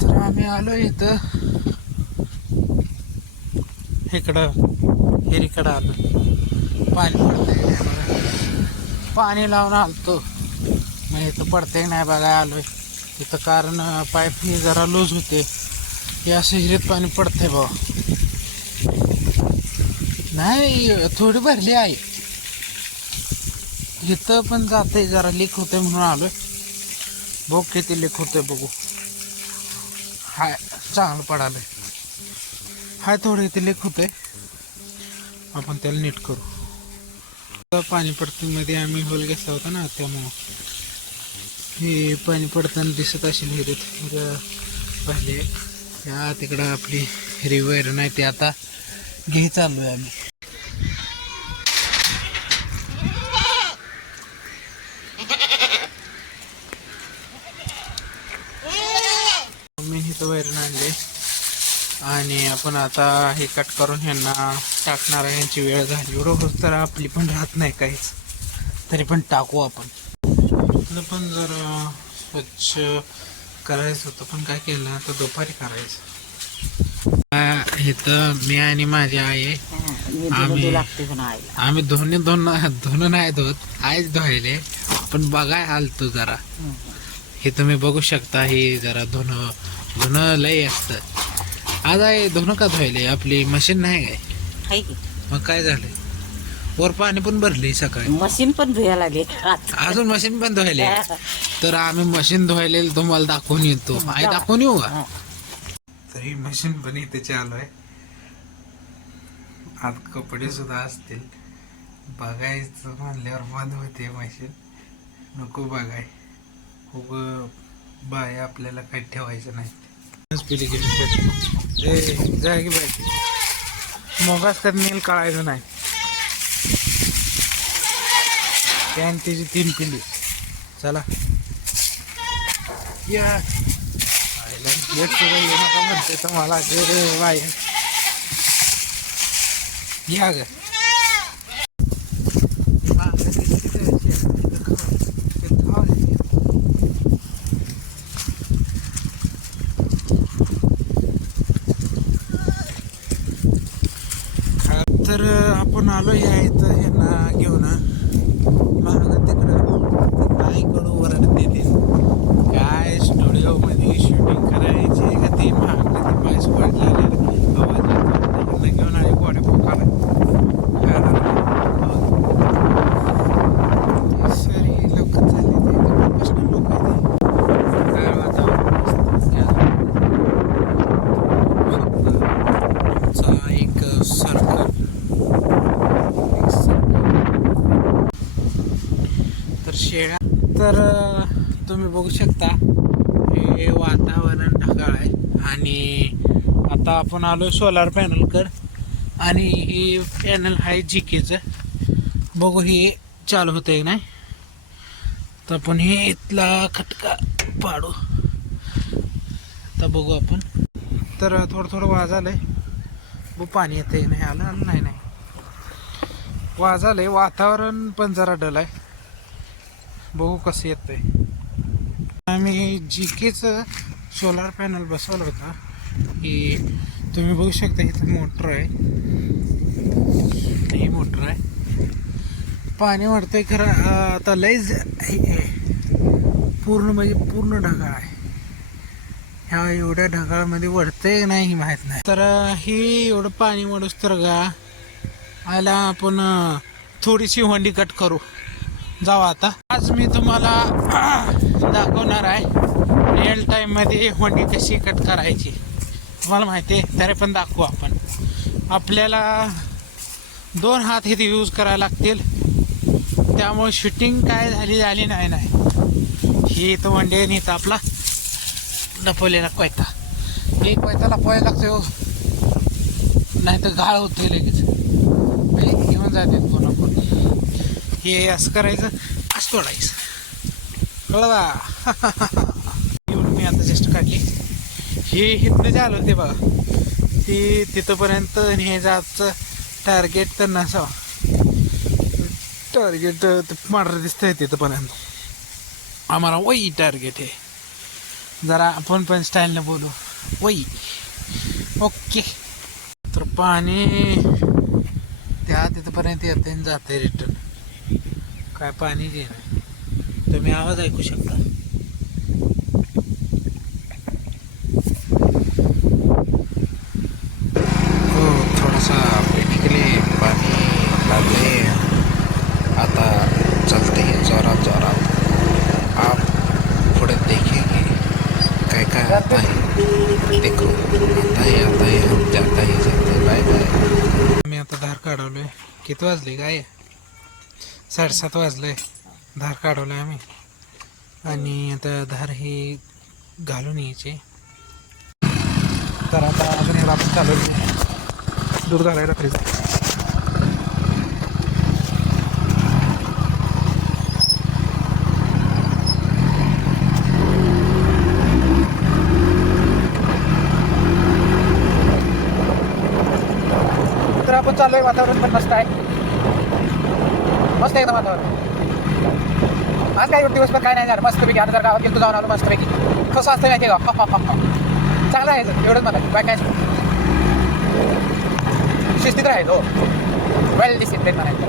तर आम्ही आलो इथं इकडं हिरीकडं आलो. पाणी पडतंय पाणी लावून आलतो. मग इथं पडतंय नाही बघाय आलोय इथं, कारण पाईप ही जरा लूज होते. हे असं हिरीत पाणी पडतंय भाऊ. नाही थोडी भरली आहे इथं, पण जाते जरा लीक होते म्हणून आलोय. बघ किती लीक होते बघू. हाय चांगलं पडालंय. हाय थोडं इथे लीक होते, आपण त्याला नीट करू. पाणी पडतीमध्ये आम्ही होल घेतला होता ना, त्यामुळं हे पाणी पडताना दिसत असेल हिरीत पहिले. या तिकडं आपली हिरी वैर नाही ते आता घे चालू आहे आम्ही. मी इथं वैरण आणले आणि आपण आता हे कट करून ह्यांना टाकणार आहे. यांची वेळ झाली बरोबर, तर आपली पण राहत नाही काहीच, तरी पण टाकू आपण. पण जरा स्वच्छ करायचं होतं, पण काय केलं आता दुपारी करायचं. इथं मी आणि माझी आई आम्ही धुणं नाही धुत, आईच धुवायले. पण बघाय आलतो जरा. हे तुम्ही बघू शकता, हे जरा धुणं लय असतं. आज आहे धुणं का धुवायले, आपली मशीन नाही काय. मग काय झालंय, वर पाणी पण भरले सकाळी, मशीन पण धुवायला लागले, अजून मशीन पण धुवायले. तर आम्ही मशीन धुवायले तुम्हाला दाखवून येतो. आई दाखवून येऊ का. तर ही मशीन पण इथे चालू आहे. आत कपडे सुद्धा असतील. बघायचं म्हणल्यावर बंद होते मशीन, नको बघाय. खूप बाय आपल्याला काही ठेवायचं नाही. जागी बाय मोगाच तर नील काढायचं नाही. त्यान त्याची 3 पिली. चला या गेट सुद्धा येऊ नका म्हणते तर मला बाय या ग. तर आपण आलो या इथं ह्यांना घेऊन. महाग तिकडं बाईकडं ओरडते ते काय स्टुडिओ मध्ये शूटिंग करायची का ते महाग ते पायस वाढला आवाज येतो. घेऊन आले गोड्या पोकाला सरी लोक चालले ते लोक काय वातावरण एक सर्कल. शेळ्या तर तुम्ही बघू शकता, हे वातावरण ढगाळ आहे. आणि आता आपण आलो सोलार पॅनलकडं, आणि हे पॅनल आहे जीकेचं. बघू हे चालू होतंय नाही, तर आपण हे इथला खटका पाडू. आता बघू आपण. तर थोडं वाजालंय. बघ पाणी येतंय नाही, आलं नाही वाजालंय. वातावरण पण जरा डल आहे. बघू कसं येतंय. आम्ही जीकेचं सोलार पॅनल बसवलं होता. की तुम्ही बघू शकता इथं मोटर आहे, ही मोटर आहे. पाणी वाढतंय खरं आता लयच पूर्ण म्हणजे पूर्ण ढगाळ आहे. ह्या एवढ्या ढगाळमध्ये वाढतंय नाही माहीत नाही. तर ही एवढं पाणी वाढूस तर गा आला आपण थोडीशी होंडी कट करू. जाऊ आता. आज मी तुम्हाला दाखवणार आहे रिअल टाईममध्ये होंडी कशी कट करायची. तुम्हाला माहिती आहे तरी पण दाखवू आपण. आपल्याला 2 हात इथे यूज करायला लागतील, त्यामुळे शूटिंग काय झाली नाही. ही तो वंडे नाही तर आपला लपवलेला कोयता. एक कोयता लपवायला लागतो, नाही तर घाळ होते लगेच. घेऊन जाते कोण. हे असं करायचं, असं तोडायचं, कळलं का. एवढं मी आता जस्ट काढली. हे इथनं जे आलं ते बघा, ते तिथंपर्यंत हे जायचं टार्गेट तर नसावं. टार्गेट ते मार्ग दिसतंय तिथंपर्यंत आम्हाला वही टार्गेट आहे. जरा आपण पण स्टाईलनं बोलू. वई ओके. तर पाणी त्या तिथपर्यंत येते आणि जाते रिटर्न. काय पाणी जे नाही. तुम्ही आवाज ऐकू शकता. हो थोडासा पेटिकली पाणी लागले. आता चलते हैं जोरात जोरात. आप पुढे देखिए काय काय आता है. देखो आता है हम जाता है बाय बाय. मी आता धार काढवलोय. किती वाजले काय 7:30 वाजले. धार काढवलोय आम्ही आणि आता धार ही घालून यायची. तर आता अजून एकदा आपण चालू दूध घालायला रात्रीचं. तर आपण चाललोय. वातावरण पण मस्त आहे. मस्त एकदम वातावरण. आज काय दिवसभर काय नाही झालं. मस्तपैकी आता जर गावात गेलो जाऊन आलो मस्तपैकी. कसं असतं माहिती आहे का. चांगलं आहे एवढंच मला. बाय काय शिस्तीत राहायचं. वेल डिसिप्लिन म्हणायचं.